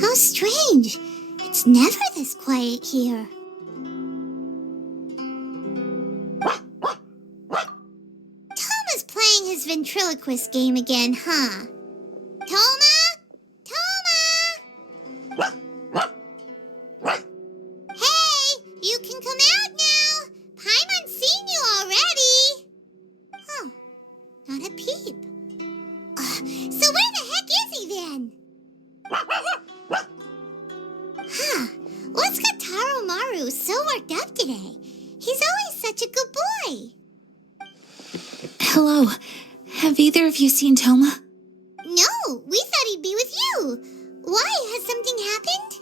How strange. It's never this quiet here. Thoma's playing his ventriloquist game again, huh? Thoma? Thoma! Hey, you can come out now. Paimon's seen you already. Oh, not a peep. So where the heck is he then? Huh, what's got Taro Maru so worked up today? He's always such a good boy. Hello. Have either of you seen Thoma? No, we thought he'd be with you. Why? Has something happened?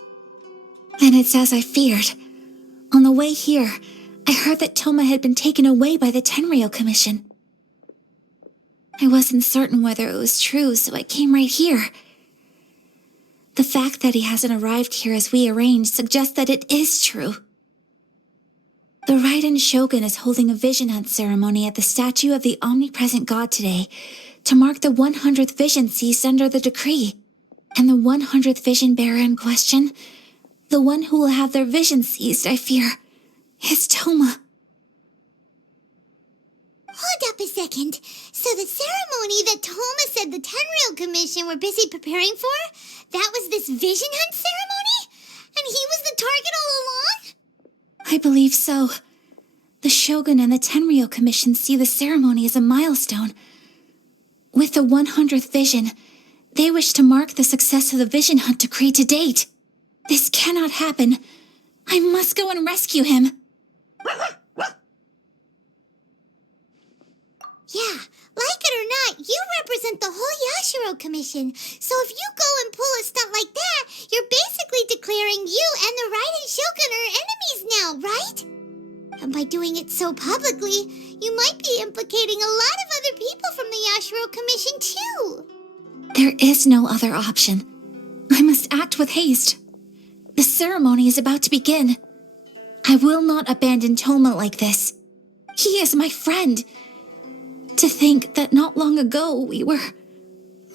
Then it's as I feared. On the way here, I heard that Thoma had been taken away by the Tenryou Commission. I wasn't certain whether it was true, so I came right here. The fact that he hasn't arrived here as we arranged suggests that it is true. The Raiden Shogun is holding a vision hunt ceremony at the statue of the omnipresent god today to mark the 100th vision seized under the decree. And the 100th vision bearer in question, the one who will have their vision seized, I fear, is Thoma. Hold up a second. So the ceremony that Thoma said the Tenryou Commission were busy preparing for, that was this vision hunt ceremony? And he was the target all along? I believe so. The Shogun and the Tenryou Commission see the ceremony as a milestone. With the 100th vision, they wish to mark the success of the vision hunt decree to date. This cannot happen. I must go and rescue him. Yeah, like it or not, you represent the whole Yashiro Commission. So if you go and pull a stunt like that, you're basically declaring you and the Raiden Shogun are enemies now, right? And by doing it so publicly, you might be implicating a lot of other people from the Yashiro Commission too. There is no other option. I must act with haste. The ceremony is about to begin. I will not abandon Thoma like this. He is my friend. To think that not long ago we were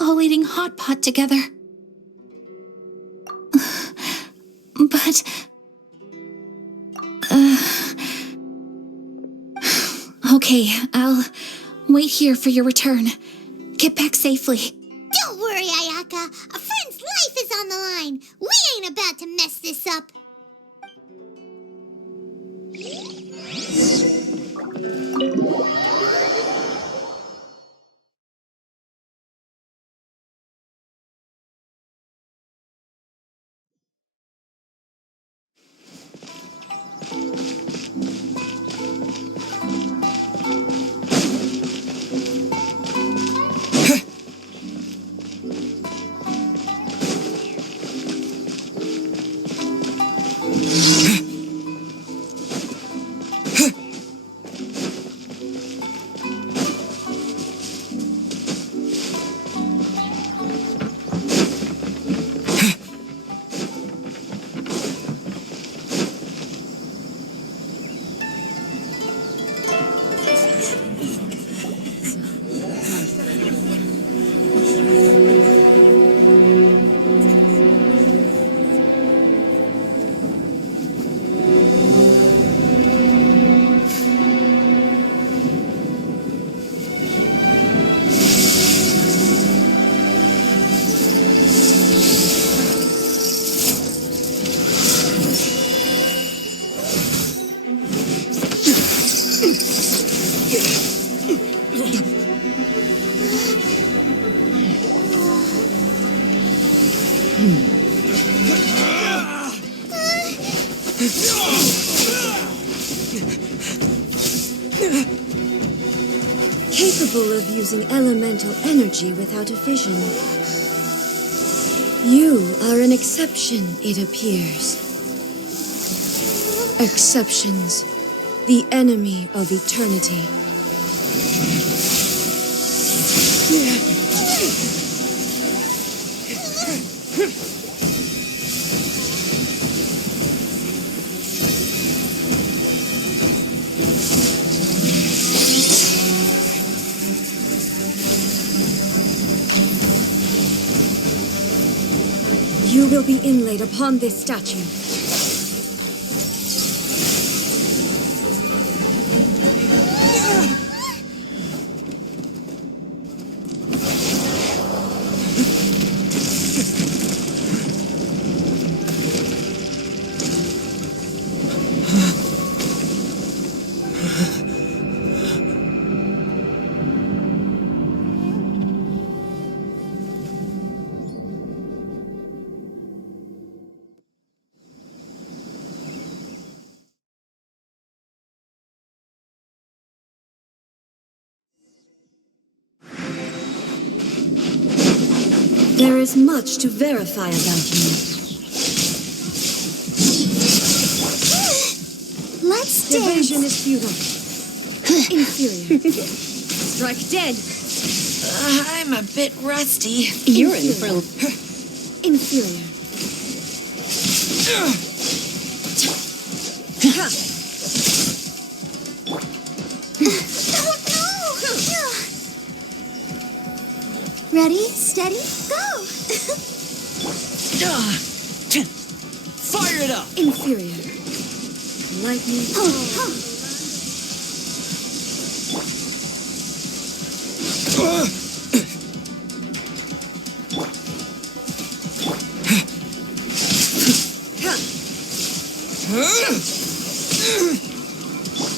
all eating hot pot together. But... Okay, I'll wait here for your return. Get back safely. Don't worry, Ayaka. A friend's life is on the line. We ain't about to mess this up. Capable of using elemental energy without a vision. You are an exception, it appears. Exceptions, the enemy of eternity. You will be inlaid upon this statue. There is much to verify about you. Let's dance. Evasion is futile. Inferior. Strike dead. I'm a bit rusty. You're in for... Inferior. Ready, steady, go! Fire it up! Inferior. Lightning.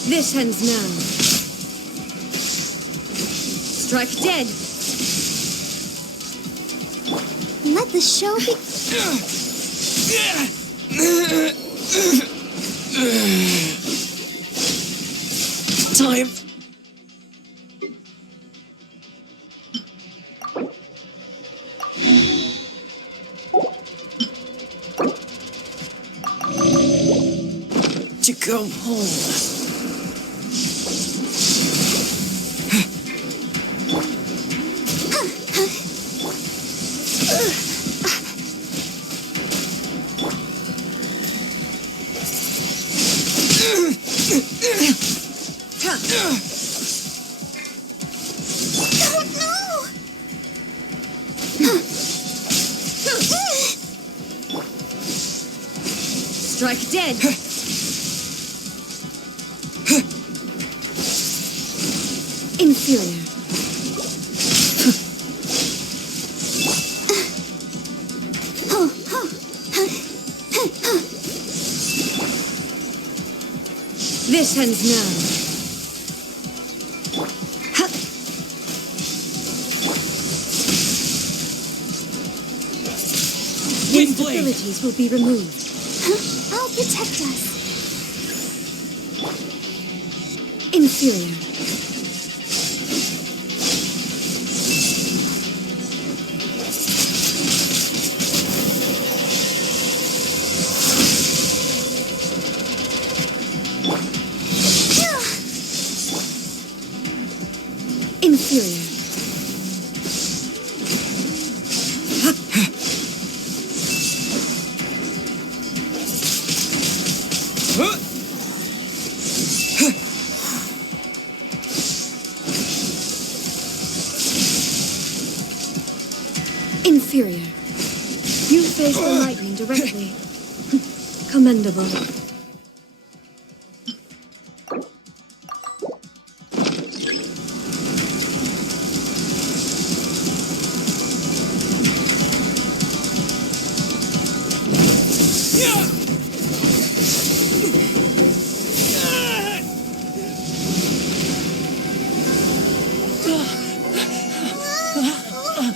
This ends now. Strike dead. Let the show be... Time. To go home. Strike dead. Inferior. This ends now. Instabilities will be removed. I'll protect us. Inferior. Inferior. Inferior. You face the lightning directly. Commendable.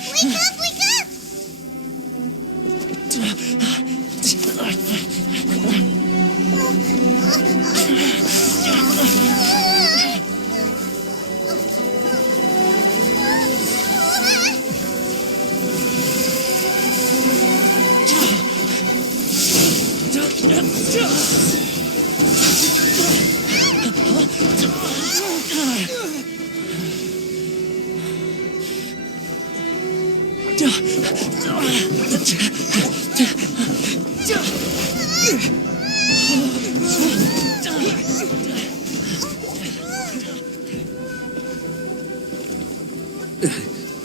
Wake up, wake up!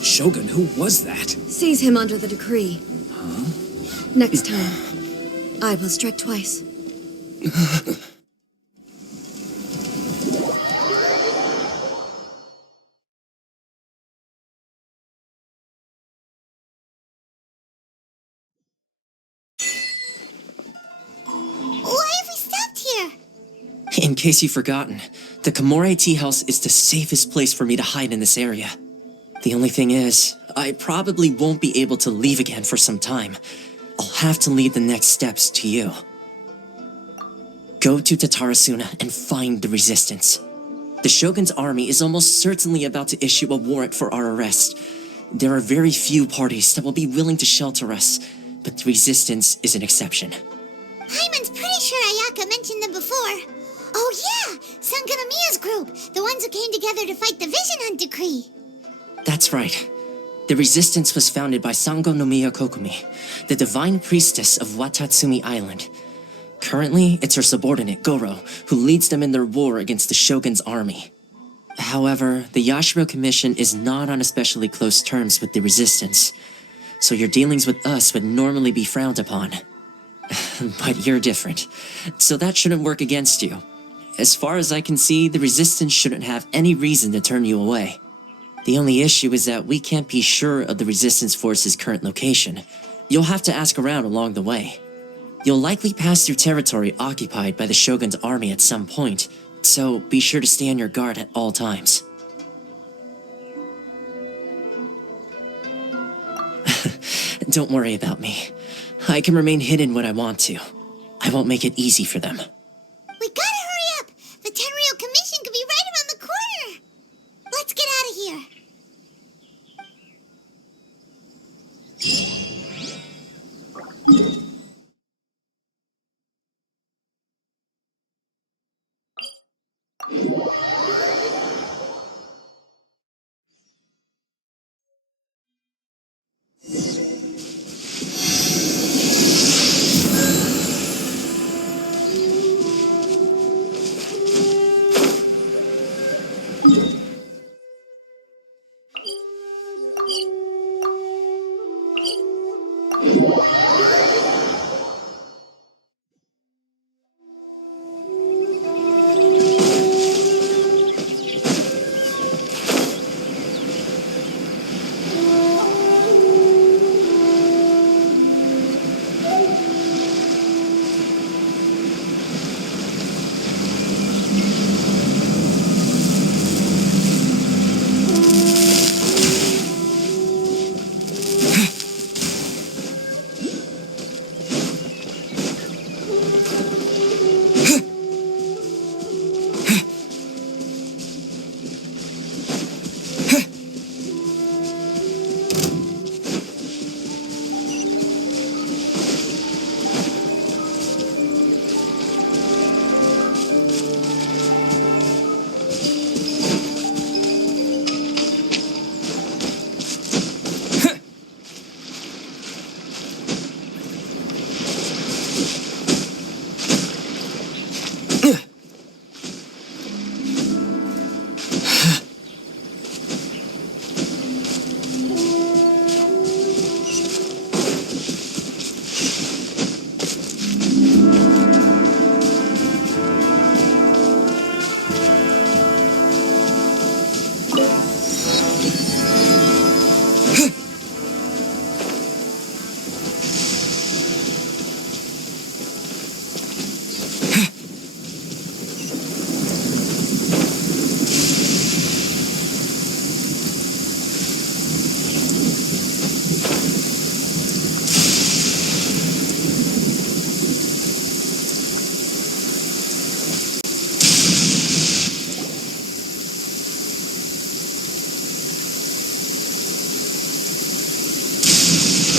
Shogun, who was that? Seize him under the decree. Next time, I will strike twice. Why have we stopped here? In case you've forgotten, the Komore Tea House is the safest place for me to hide in this area. The only thing is, I probably won't be able to leave again for some time. I'll have to leave the next steps to you. Go to Tatarasuna and find the resistance. The Shogun's army is almost certainly about to issue a warrant for our arrest. There are very few parties that will be willing to shelter us, but the resistance is an exception. Hyman's pretty sure Ayaka mentioned them before. Oh yeah, Sangonomiya's group, the ones who came together to fight the Vision Hunt decree. That's right. The resistance was founded by Sangonomiya Kokomi, the divine priestess of Watatsumi Island. Currently, it's her subordinate, Gorou, who leads them in their war against the Shogun's army. However, the Yashiro Commission is not on especially close terms with the resistance, so your dealings with us would normally be frowned upon. But you're different, so that shouldn't work against you. As far as I can see, the resistance shouldn't have any reason to turn you away. The only issue is that we can't be sure of the resistance force's current location. You'll have to ask around along the way. You'll likely pass through territory occupied by the Shogun's army at some point, so be sure to stay on your guard at all times. Don't worry about me. I can remain hidden when I want to. I won't make it easy for them. We gotta hurry up! The Tenryou Commission could be right around the corner! Let's get out of here!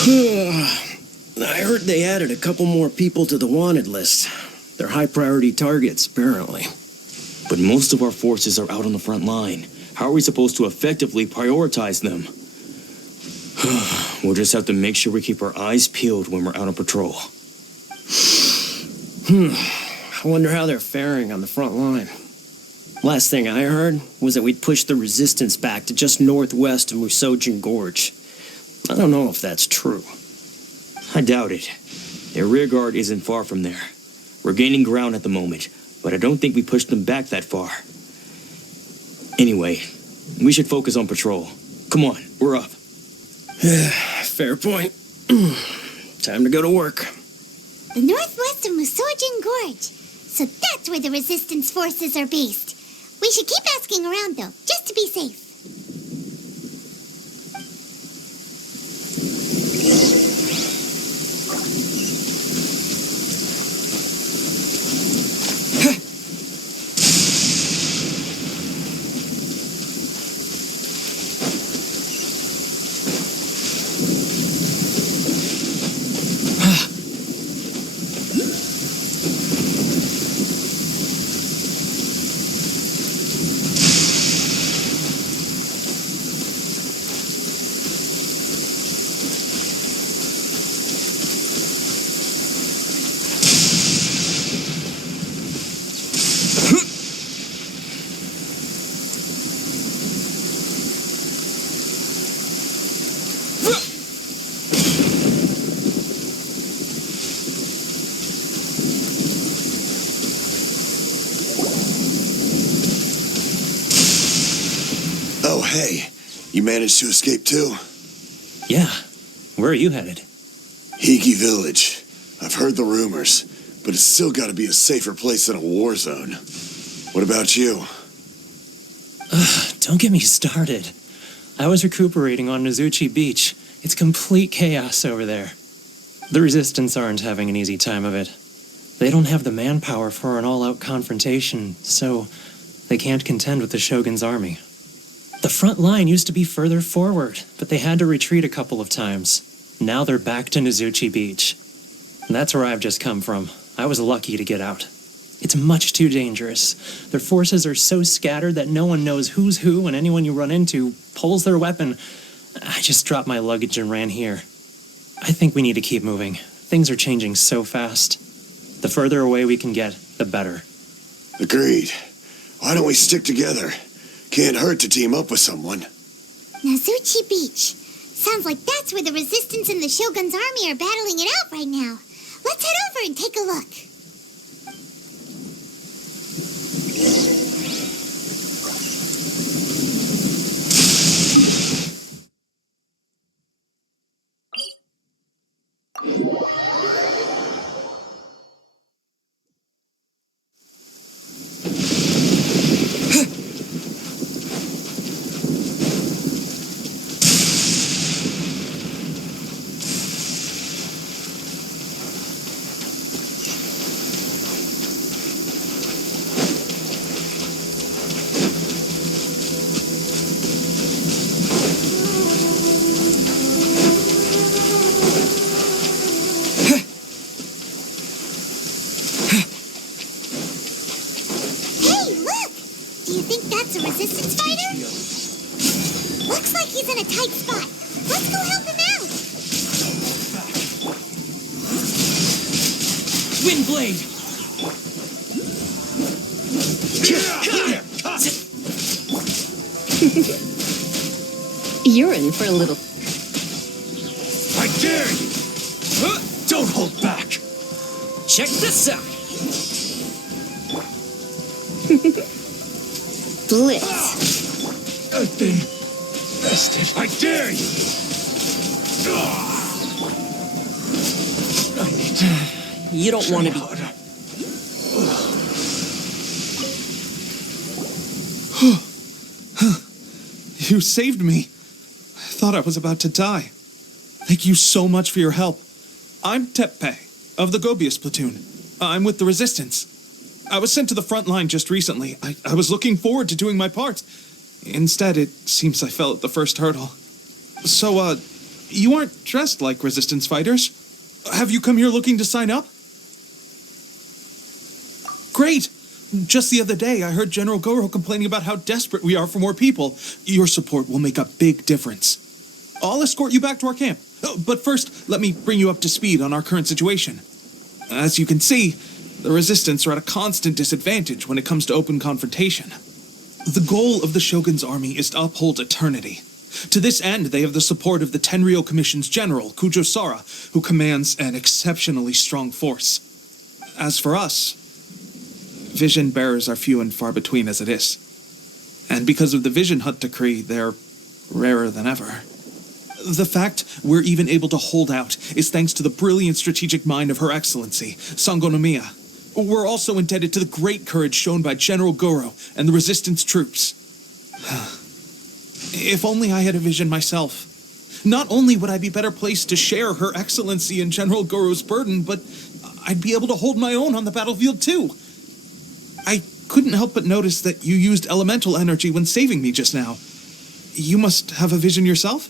I heard they added a couple more people to the wanted list. They're high-priority targets, apparently. But most of our forces are out on the front line. How are we supposed to effectively prioritize them? We'll just have to make sure we keep our eyes peeled when we're out on patrol. I wonder how they're faring on the front line. Last thing I heard was that we'd pushed the resistance back to just northwest of Musojin Gorge. I don't know if that's true. I doubt it. Their rear guard isn't far from there. We're gaining ground at the moment, but I don't think we pushed them back that far. Anyway, we should focus on patrol. Come on, we're up. Fair point. Time to go to work. The northwest of Musojin Gorge. So that's where the resistance forces are based. We should keep asking around, though, just to be safe. Oh, hey. You managed to escape too? Yeah. Where are you headed? Higi Village. I've heard the rumors, but it's still got to be a safer place than a war zone. What about you? Don't get me started. I was recuperating on Nozuchi Beach. It's complete chaos over there. The Resistance aren't having an easy time of it. They don't have the manpower for an all-out confrontation, so they can't contend with the Shogun's army. The front line used to be further forward, but they had to retreat a couple of times. Now they're back to Nozuchi Beach. And that's where I've just come from. I was lucky to get out. It's much too dangerous. Their forces are so scattered that no one knows who's who, and anyone you run into pulls their weapon. I just dropped my luggage and ran here. I think we need to keep moving. Things are changing so fast. The further away we can get, the better. Agreed. Why don't we stick together? Can't hurt to team up with someone. Nozuchi Beach. Sounds like that's where the Resistance and the Shogun's army are battling it out right now. Let's head over and take a look. That's a Resistance fighter? Looks like he's in a tight spot. Let's go help him out. Windblade! You're in for a little... I dare you! Don't hold back! Check this out! Blitz. I've been bested. I dare you! I need to... You don't want to be... harder. You saved me. I thought I was about to die. Thank you so much for your help. I'm Teppei, of the Gobius platoon. I'm with the Resistance. I was sent to the front line just recently. I was looking forward to doing my part. Instead, it seems I fell at the first hurdle. So, You aren't dressed like resistance fighters. Have you come here looking to sign up? Great! Just the other day, I heard General Gorou complaining about how desperate we are for more people. Your support will make a big difference. I'll escort you back to our camp. But first, let me bring you up to speed on our current situation. As you can see, the Resistance are at a constant disadvantage when it comes to open confrontation. The goal of the Shogun's army is to uphold eternity. To this end, they have the support of the Tenryou Commission's general, Kujosara, who commands an exceptionally strong force. As for us, vision bearers are few and far between as it is. And because of the Vision Hunt decree, they're rarer than ever. The fact we're even able to hold out is thanks to the brilliant strategic mind of Her Excellency, Sangonomiya. We're also indebted to the great courage shown by General Gorou and the Resistance troops. If only I had a vision myself. Not only would I be better placed to share Her Excellency and General Gorou's burden, but I'd be able to hold my own on the battlefield too. I couldn't help but notice that you used elemental energy when saving me just now. You must have a vision yourself?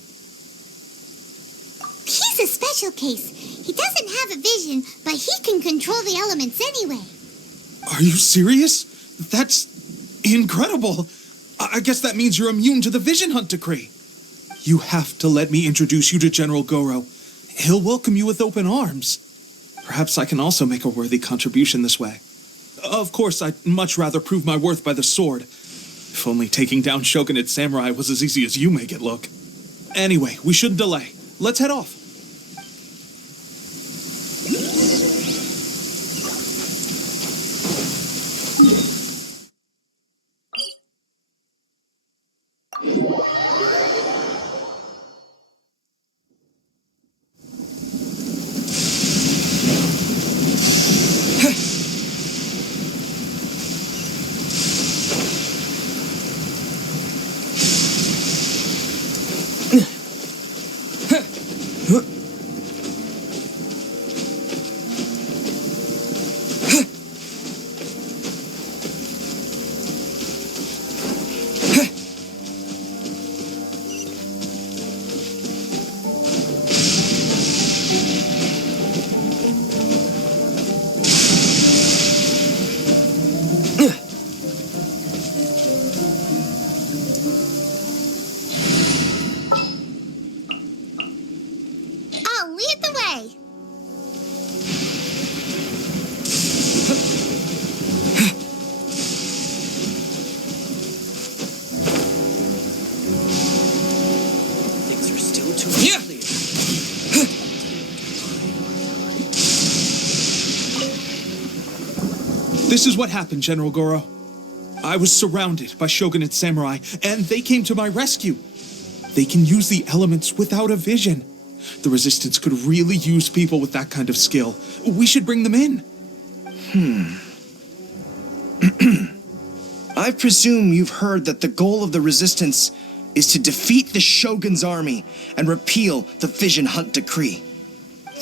He's a special case. He doesn't have a vision, but he can control the elements anyway. Are you serious? That's incredible. I guess that means you're immune to the Vision Hunt decree. You have to let me introduce you to General Gorou. He'll welcome you with open arms. Perhaps I can also make a worthy contribution this way. Of course, I'd much rather prove my worth by the sword. If only taking down Shogunate samurai was as easy as you make it look. Anyway, we shouldn't delay. Let's head off. I'll lead the way. Things are still too clear. This is what happened, General Gorou. I was surrounded by Shogunate samurai, and they came to my rescue. They can use the elements without a vision. The Resistance could really use people with that kind of skill. We should bring them in. I presume you've heard that the goal of the Resistance is to defeat the Shogun's army and repeal the Vision Hunt decree.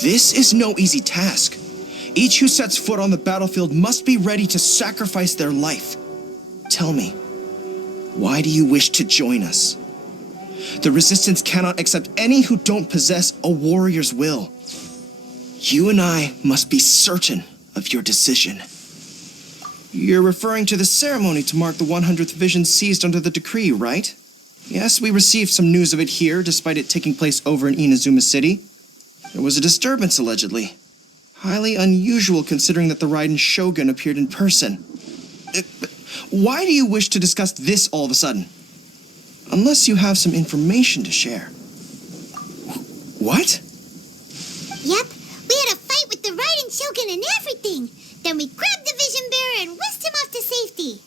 This is no easy task. Each who sets foot on the battlefield must be ready to sacrifice their life. Tell me, why do you wish to join us? The Resistance cannot accept any who don't possess a warrior's will. You and I must be certain of your decision. You're referring to the ceremony to mark the 100th vision seized under the decree, right? Yes, we received some news of it here, despite it taking place over in Inazuma City. There was a disturbance, allegedly. Highly unusual considering that the Raiden Shogun appeared in person. Why do you wish to discuss this all of a sudden? Unless you have some information to share. What? Yep, we had a fight with the Raiden Shogun and everything. Then we grabbed the Vision Bearer and whisked him off to safety.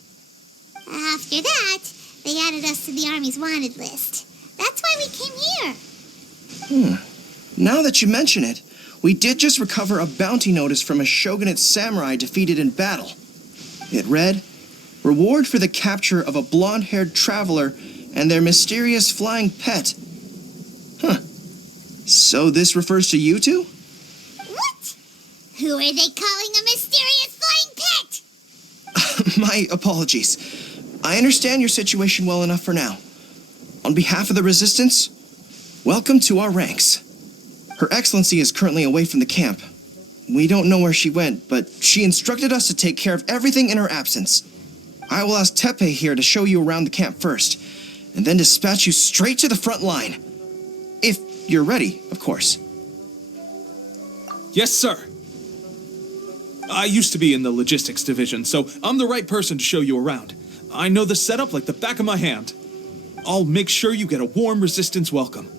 After that, they added us to the Army's wanted list. That's why we came here. Now that you mention it, we did just recover a bounty notice from a Shogunate samurai defeated in battle. It read, "Reward for the capture of a blonde-haired traveler and their mysterious flying pet." So this refers to you two? What? Who are they calling a mysterious flying pet? My apologies. I understand your situation well enough for now. On behalf of the Resistance, welcome to our ranks. Her Excellency is currently away from the camp. We don't know where she went, but she instructed us to take care of everything in her absence. I will ask Teppei here to show you around the camp first, and then dispatch you straight to the front line. If you're ready, of course. Yes, sir. I used to be in the logistics division, so I'm the right person to show you around. I know the setup like the back of my hand. I'll make sure you get a warm resistance welcome.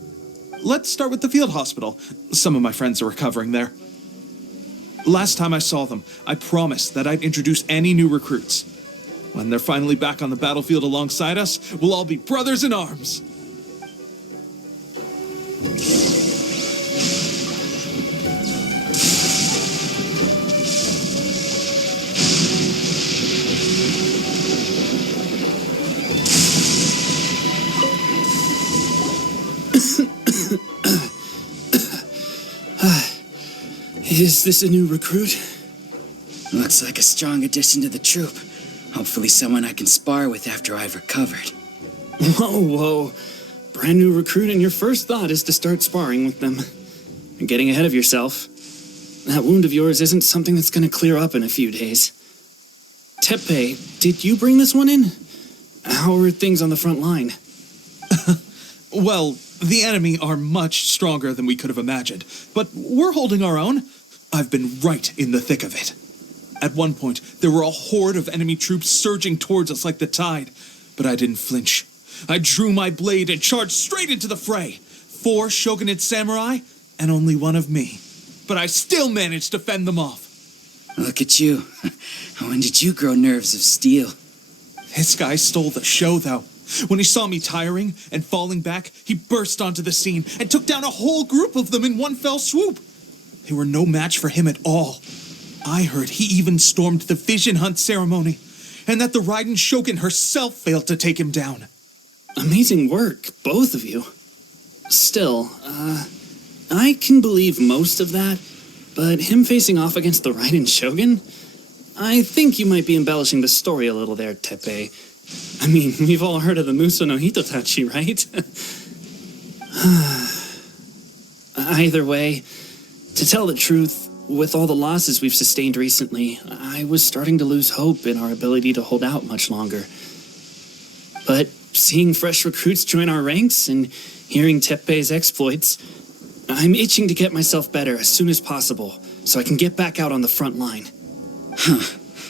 Let's start with the field hospital. Some of my friends are recovering there. Last time I saw them, I promised that I'd introduce any new recruits. When they're finally back on the battlefield alongside us, we'll all be brothers in arms. Is this a new recruit? Looks like a strong addition to the troop. Hopefully someone I can spar with after I've recovered. Whoa. Brand new recruit and your first thought is to start sparring with them. You're getting ahead of yourself. That wound of yours isn't something that's going to clear up in a few days. Teppei, did you bring this one in? How are things on the front line? Well, the enemy are much stronger than we could have imagined, but we're holding our own. I've been right in the thick of it. At one point, there were a horde of enemy troops surging towards us like the tide, but I didn't flinch. I drew my blade and charged straight into the fray. 4 shogunate samurai, and only one of me. But I still managed to fend them off. Look at you. When did you grow nerves of steel? This guy stole the show, though. When he saw me tiring and falling back, he burst onto the scene and took down a whole group of them in one fell swoop. They were no match for him at all. I heard he even stormed the vision hunt ceremony, and that the Raiden Shogun herself failed to take him down. Amazing work, both of you. Still, I can believe most of that, but him facing off against the Raiden Shogun? I think you might be embellishing the story a little there, Teppei. I mean, we've all heard of the Muso no Hitotachi, right? Either way, to tell the truth, with all the losses we've sustained recently, I was starting to lose hope in our ability to hold out much longer. But seeing fresh recruits join our ranks and hearing Teppei's exploits, I'm itching to get myself better as soon as possible so I can get back out on the front line.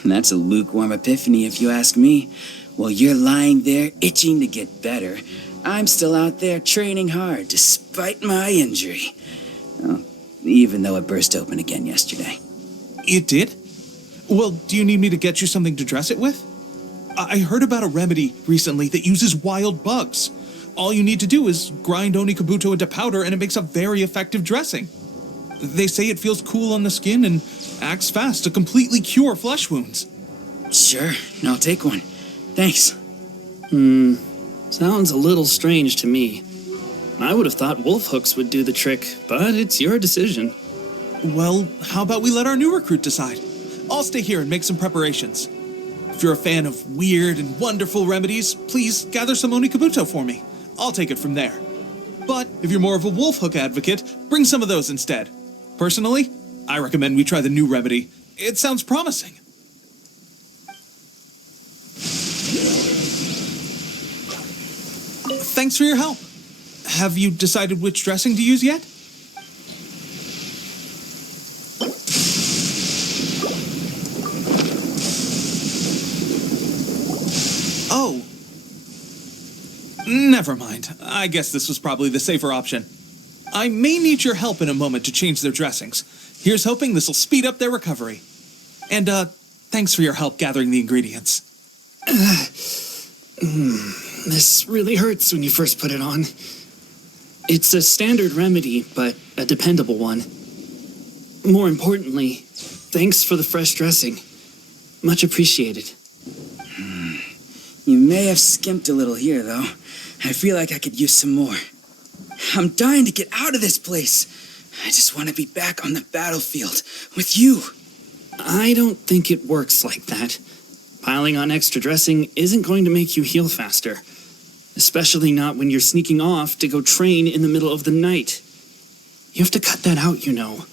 That's a lukewarm epiphany if you ask me. While you're lying there itching to get better, I'm still out there training hard despite my injury. Oh, even though it burst open again yesterday. It did? Well, do you need me to get you something to dress it with? I heard about a remedy recently that uses wild bugs. All you need to do is grind Onikabuto into powder and it makes a very effective dressing. They say it feels cool on the skin and acts fast to completely cure flesh wounds. Sure, I'll take one. Thanks. Sounds a little strange to me. I would have thought wolf hooks would do the trick, but it's your decision. Well, how about we let our new recruit decide? I'll stay here and make some preparations. If you're a fan of weird and wonderful remedies, please gather some Onikabuto for me. I'll take it from there. But if you're more of a wolf hook advocate, bring some of those instead. Personally, I recommend we try the new remedy. It sounds promising. Thanks for your help. Have you decided which dressing to use yet? Oh. Never mind. I guess this was probably the safer option. I may need your help in a moment to change their dressings. Here's hoping this will speed up their recovery. And, thanks for your help gathering the ingredients. This really hurts when you first put it on. It's a standard remedy, but a dependable one. More importantly, thanks for the fresh dressing. Much appreciated. You may have skimped a little here, though. I feel like I could use some more. I'm dying to get out of this place. I just want to be back on the battlefield with you. I don't think it works like that. Piling on extra dressing isn't going to make you heal faster. Especially not when you're sneaking off to go train in the middle of the night. You have to cut that out, you know.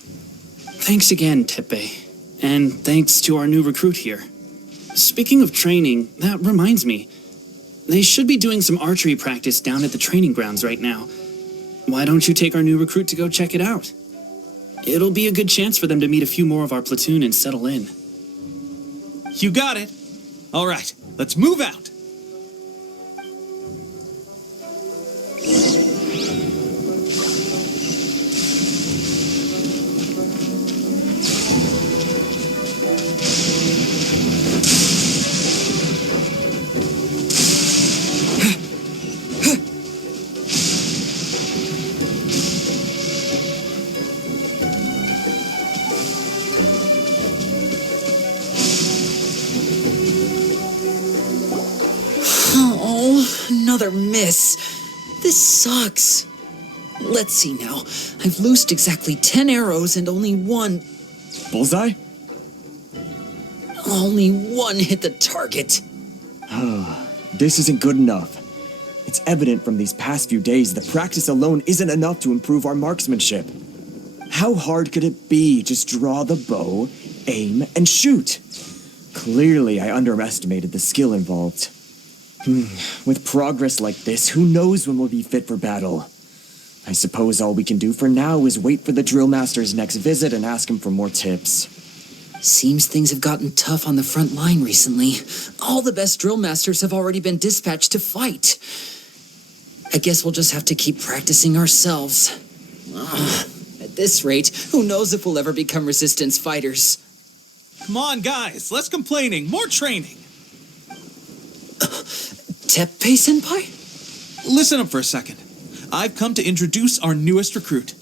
Thanks again, Teppei. And thanks to our new recruit here. Speaking of training, that reminds me. They should be doing some archery practice down at the training grounds right now. Why don't you take our new recruit to go check it out? It'll be a good chance for them to meet a few more of our platoon and settle in. You got it. All right, let's move out. Another miss. This sucks. Let's see now. I've loosed exactly 10 arrows and only one... Bullseye? Only one hit the target. This isn't good enough. It's evident from these past few days that practice alone isn't enough to improve our marksmanship. How hard could it be? Just draw the bow, aim, and shoot. Clearly, I underestimated the skill involved. With progress like this, who knows when we'll be fit for battle? I suppose all we can do for now is wait for the drill master's next visit and ask him for more tips. Seems things have gotten tough on the front line recently. All the best drill masters have already been dispatched to fight. I guess we'll just have to keep practicing ourselves. At this rate, who knows if we'll ever become resistance fighters. Come on, guys, less complaining, more training. Teppei-senpai? Listen up for a second. I've come to introduce our newest recruit.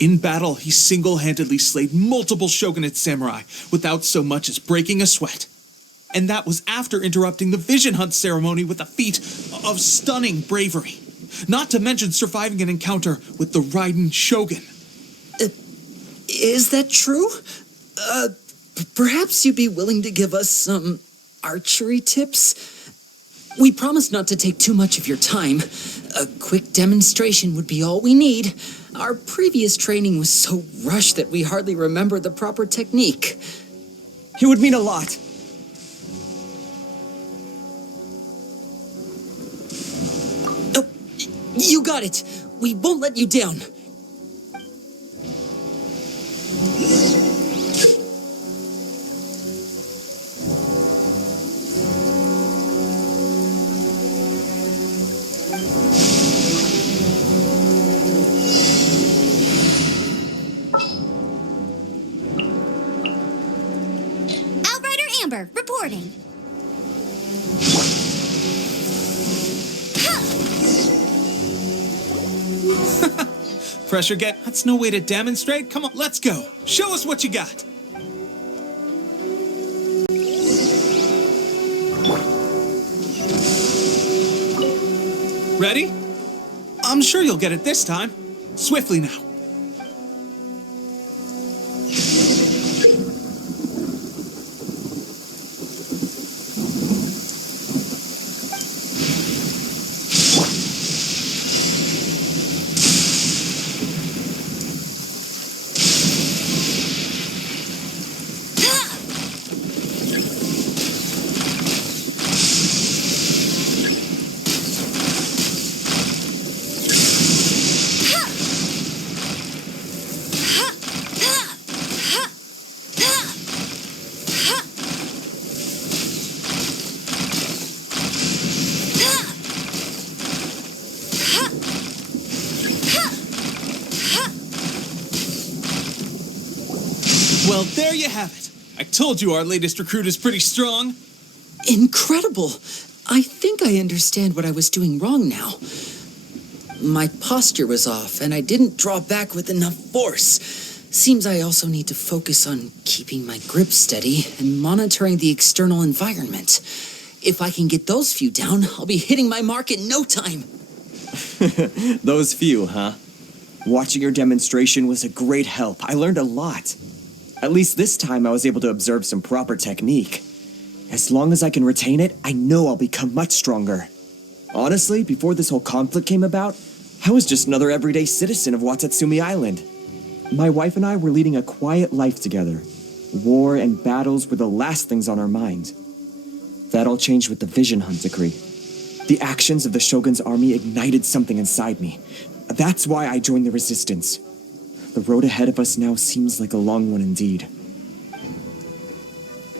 In battle, he single-handedly slayed multiple shogunate samurai without so much as breaking a sweat. And that was after interrupting the vision hunt ceremony with a feat of stunning bravery. Not to mention surviving an encounter with the Raiden Shogun. Is that true? Perhaps you'd be willing to give us some archery tips? We promise not to take too much of your time. A quick demonstration would be all we need. Our previous training was so rushed that we hardly remember the proper technique. It would mean a lot. Oh, you got it. We won't let you down. Reporting. Pressure get? That's no way to demonstrate. Come on, let's go. Show us what you got. Ready? I'm sure you'll get it this time. Swiftly now. Well, there you have it. I told you our latest recruit is pretty strong. Incredible. I think I understand what I was doing wrong now. My posture was off, and I didn't draw back with enough force. Seems I also need to focus on keeping my grip steady and monitoring the external environment. If I can get those few down, I'll be hitting my mark in no time. Those few, huh? Watching your demonstration was a great help. I learned a lot. At least this time I was able to observe some proper technique. As long as I can retain it, I know I'll become much stronger. Honestly, before this whole conflict came about, I was just another everyday citizen of Watatsumi Island. My wife and I were leading a quiet life together. War and battles were the last things on our mind. That all changed with the Vision Hunt decree. The actions of the Shogun's army ignited something inside me. That's why I joined the resistance. The road ahead of us now seems like a long one indeed.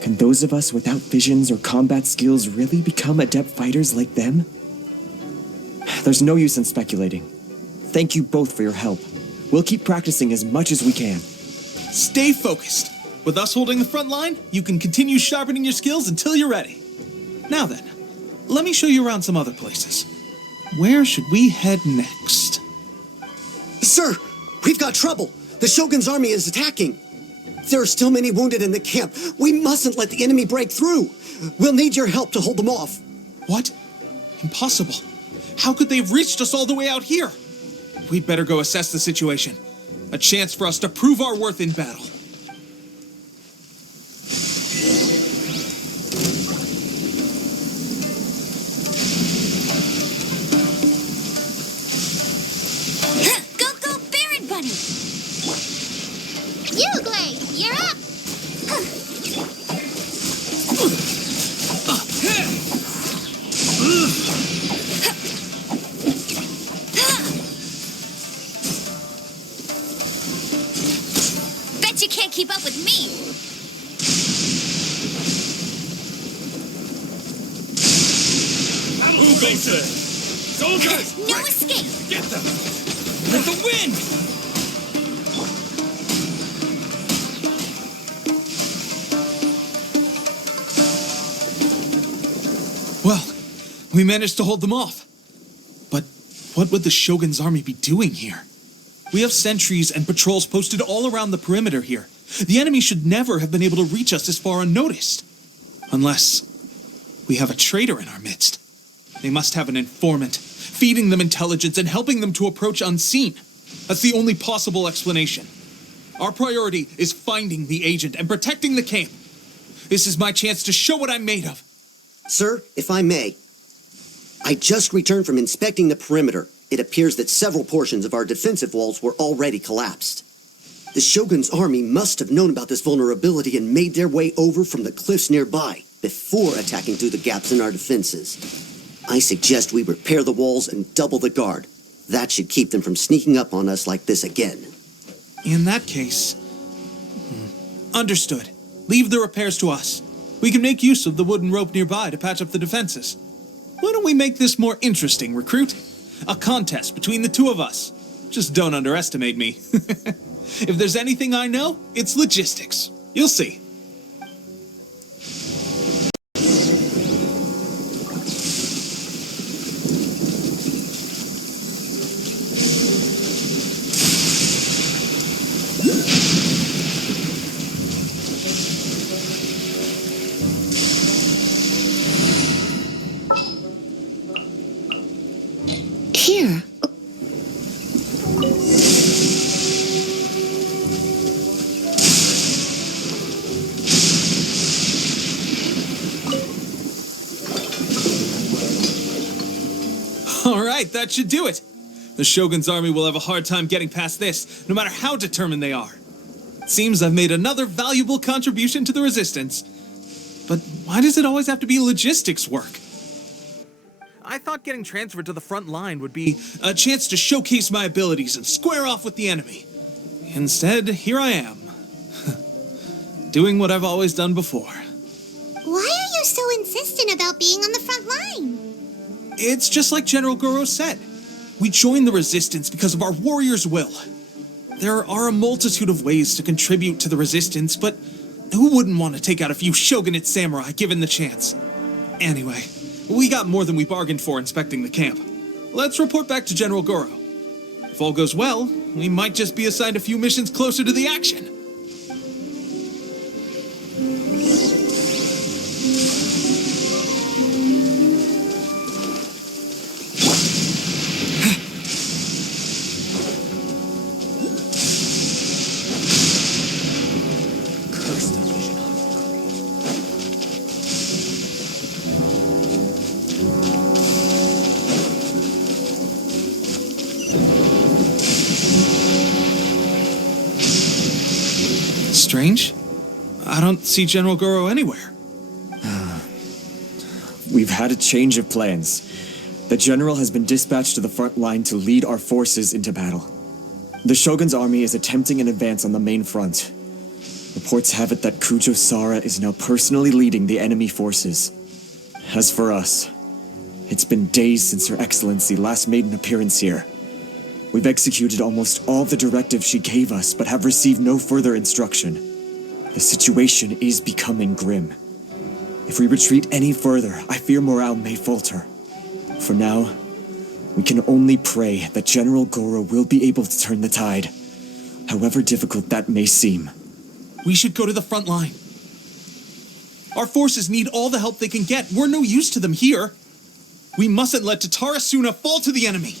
Can those of us without visions or combat skills really become adept fighters like them? There's no use in speculating. Thank you both for your help. We'll keep practicing as much as we can. Stay focused. With us holding the front line, you can continue sharpening your skills until you're ready. Now then, let me show you around some other places. Where should we head next? Sir, we've got trouble. The Shogun's army is attacking. There are still many wounded in the camp. We mustn't let the enemy break through. We'll need your help to hold them off. What? Impossible. How could they have reached us all the way out here? We'd better go assess the situation. A chance for us to prove our worth in battle. Go, Baron Bunny! Uglade, you're up! Bet you can't keep up with me! Who goes there? Soldiers! No escape! Get them! With the wind! Well, we managed to hold them off. But what would the Shogun's army be doing here? We have sentries and patrols posted all around the perimeter here. The enemy should never have been able to reach us this far unnoticed. Unless we have a traitor in our midst. They must have an informant, feeding them intelligence and helping them to approach unseen. That's the only possible explanation. Our priority is finding the agent and protecting the camp. This is my chance to show what I'm made of. Sir, if I may, I just returned from inspecting the perimeter. It appears that several portions of our defensive walls were already collapsed. The Shogun's army must have known about this vulnerability and made their way over from the cliffs nearby before attacking through the gaps in our defenses. I suggest we repair the walls and double the guard. That should keep them from sneaking up on us like this again. In that case... Understood. Leave the repairs to us. We can make use of the wooden rope nearby to patch up the defenses. Why don't we make this more interesting, recruit? A contest between the two of us. Just don't underestimate me. If there's anything I know, it's logistics. You'll see. Here. All right, that should do it. The Shogun's army will have a hard time getting past this, no matter how determined they are. It seems I've made another valuable contribution to the resistance. But why does it always have to be logistics work? I thought getting transferred to the front line would be a chance to showcase my abilities and square off with the enemy. Instead, here I am. Doing what I've always done before. Why are you so insistent about being on the front line? It's just like General Gorou said. We joined the resistance because of our warrior's will. There are a multitude of ways to contribute to the resistance, but who wouldn't want to take out a few shogunate samurai given the chance? Anyway, we got more than we bargained for inspecting the camp. Let's report back to General Gorou. If all goes well, we might just be assigned a few missions closer to the action. strange. I don't see General Gorou anywhere. We've had a change of plans. The general has been dispatched to the front line to lead our forces into battle. The Shogun's army is attempting an advance on the main front. Reports have it that Kujo Sara is now personally leading the enemy forces. As for us, it's been days since Her Excellency last made an appearance here. We've executed almost all the directives she gave us, but have received no further instruction. The situation is becoming grim. If we retreat any further, I fear morale may falter. For now, we can only pray that General Gorou will be able to turn the tide, however difficult that may seem. We should go to the front line. Our forces need all the help they can get. We're no use to them here. We mustn't let Tatarasuna fall to the enemy.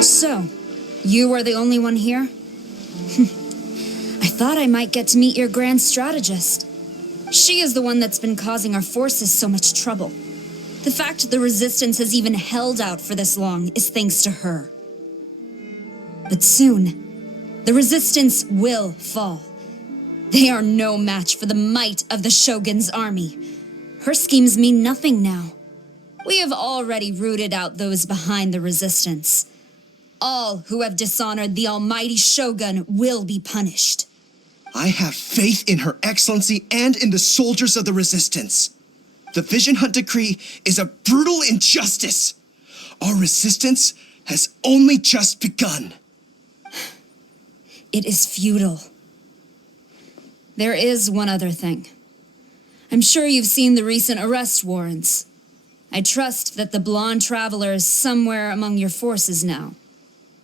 So, you are the only one here? I thought I might get to meet your grand strategist. She is the one that's been causing our forces so much trouble. The fact the Resistance has even held out for this long is thanks to her. But soon, the Resistance will fall. They are no match for the might of the Shogun's army. Her schemes mean nothing now. We have already rooted out those behind the Resistance. All who have dishonored the almighty Shogun will be punished. I have faith in Her Excellency and in the soldiers of the Resistance. The Vision Hunt Decree is a brutal injustice. Our resistance has only just begun. It is futile. There is one other thing. I'm sure you've seen the recent arrest warrants. I trust that the blonde traveler is somewhere among your forces now.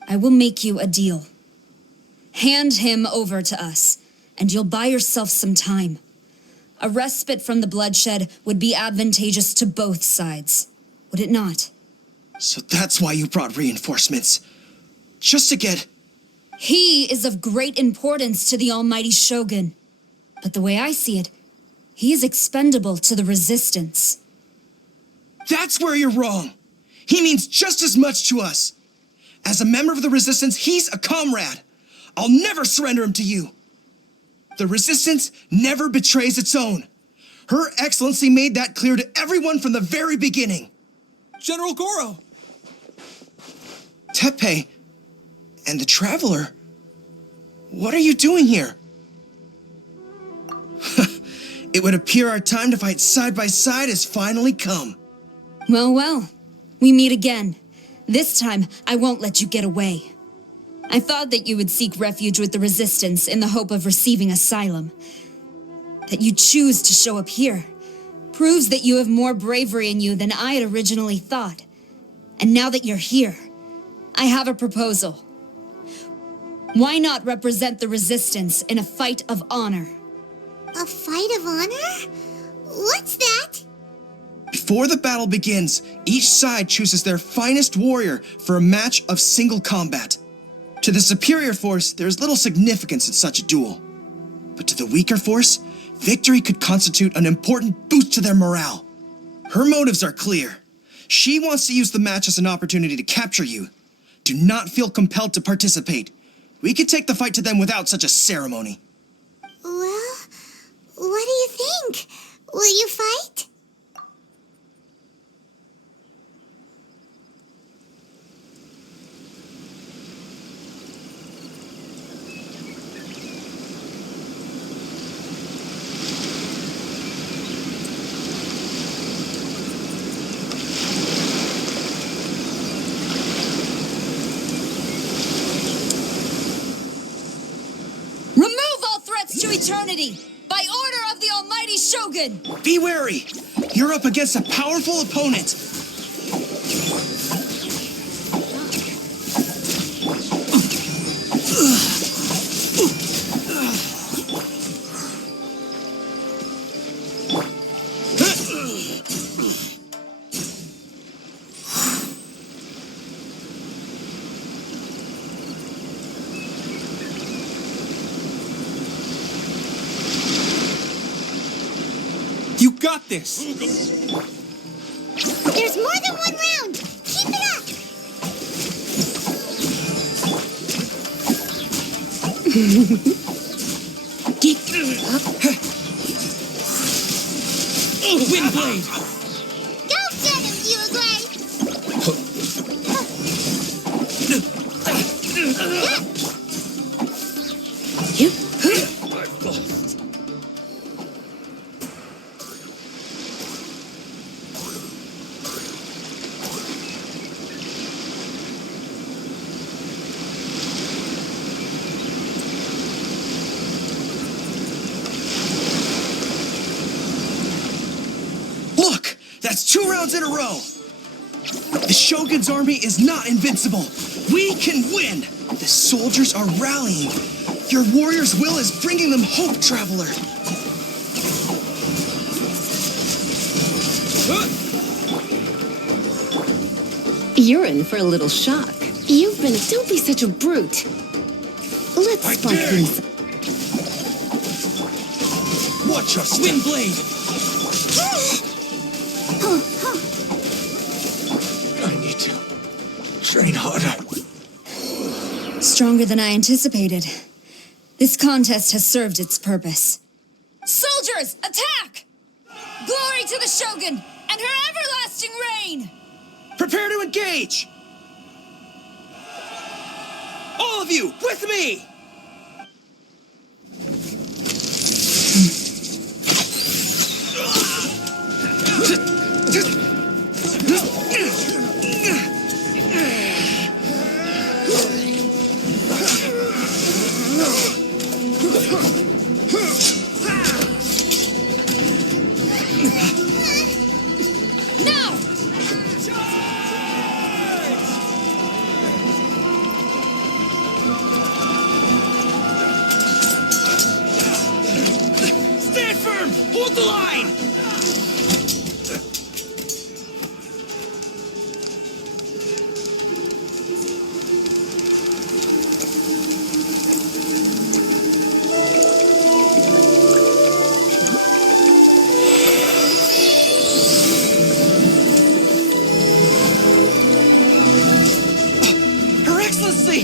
I will make you a deal. Hand him over to us, and you'll buy yourself some time. A respite from the bloodshed would be advantageous to both sides, would it not? So that's why you brought reinforcements. Just to get... He is of great importance to the almighty Shogun. But the way I see it, he is expendable to the Resistance. That's where you're wrong. He means just as much to us. As a member of the Resistance, he's a comrade. I'll never surrender him to you. The Resistance never betrays its own. Her Excellency made that clear to everyone from the very beginning. General Gorou! Teppei and the Traveler, what are you doing here? It would appear our time to fight side by side has finally come. Well, we meet again. This time, I won't let you get away. I thought that you would seek refuge with the Resistance in the hope of receiving asylum. That you choose to show up here proves that you have more bravery in you than I had originally thought. And now that you're here, I have a proposal. Why not represent the Resistance in a fight of honor? A fight of honor? What's that? Before the battle begins, each side chooses their finest warrior for a match of single combat. To the superior force, there's little significance in such a duel. But to the weaker force, victory could constitute an important boost to their morale. Her motives are clear. She wants to use the match as an opportunity to capture you. Do not feel compelled to participate. We could take the fight to them without such a ceremony. Well, what do you think? Will you fight? to eternity, by order of the Almighty Shogun! Be wary! You're up against a powerful opponent! You got this! There's more than one round! Keep it up! Windblade! Go get him, Uruguay! Look! That's 2 rounds in a row! The Shogun's army is not invincible! We can win! The soldiers are rallying! Your warrior's will is bringing them hope, Traveler! You're in for a little shock. Don't be such a brute. Let's spark things. Watch your step. Windblade! I need to train harder. Stronger than I anticipated. This contest has served its purpose. Soldiers, attack! Glory to the Shogun and her everlasting reign! Prepare to engage! All of you, with me! Now! Stand firm! Hold the line! Her Excellency!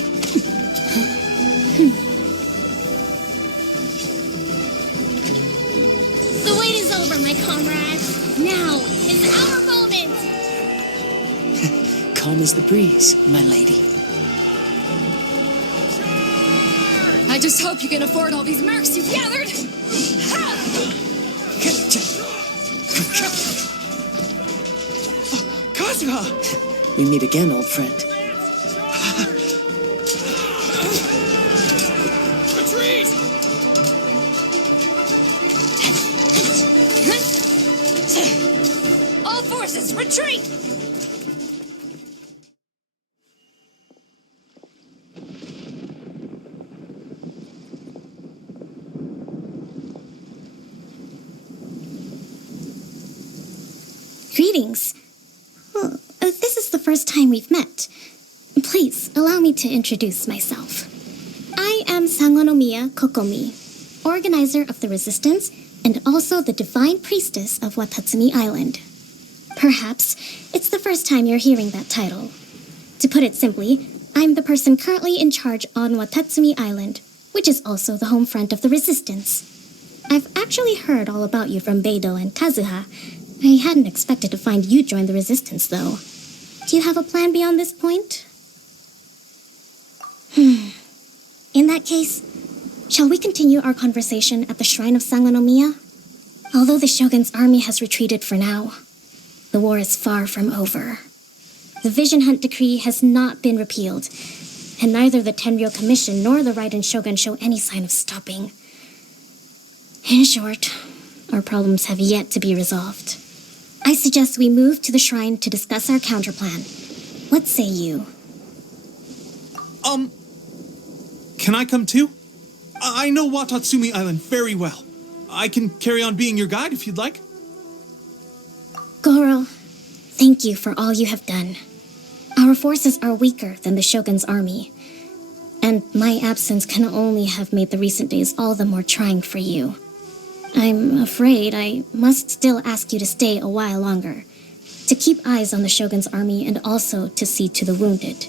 The wait is over, my comrades. Now is our moment! Calm as the breeze, my lady. I just hope you can afford all these mercs you've gathered! Kazuha! We meet again, old friend. Retreat! All forces, retreat! Greetings. Well, this is the first time we've met. Please, allow me to introduce myself. I am Sangonomiya Kokomi, organizer of the Resistance and also the Divine Priestess of Watatsumi Island. Perhaps it's the first time you're hearing that title. To put it simply, I'm the person currently in charge on Watatsumi Island, which is also the home front of the Resistance. I've actually heard all about you from Beidou and Kazuha. I hadn't expected to find you join the Resistance, though. Do you have a plan beyond this point? In that case, shall we continue our conversation at the shrine of Sangonomiya? Although the Shogun's army has retreated for now, the war is far from over. The Vision Hunt Decree has not been repealed, and neither the Tenryou Commission nor the Raiden Shogun show any sign of stopping. In short, our problems have yet to be resolved. I suggest we move to the shrine to discuss our counterplan. What say you? Can I come too? I know Watatsumi Island very well. I can carry on being your guide if you'd like. Gorou, thank you for all you have done. Our forces are weaker than the Shogun's army, and my absence can only have made the recent days all the more trying for you. I'm afraid I must still ask you to stay a while longer, to keep eyes on the Shogun's army and also to see to the wounded.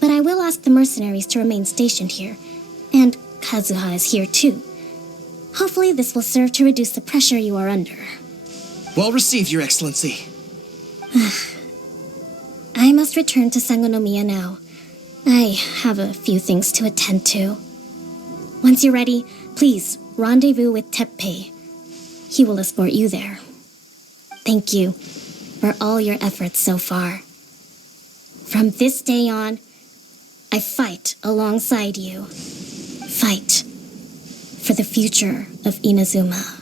But I will ask the mercenaries to remain stationed here, and Kazuha is here too. Hopefully this will serve to reduce the pressure you are under. Well received, Your Excellency. I must return to Sangonomiya now. I have a few things to attend to. Once you're ready, please rendezvous with Teppei. He will escort you there. Thank you for all your efforts so far. From this day on, I fight alongside you. Fight for the future of Inazuma.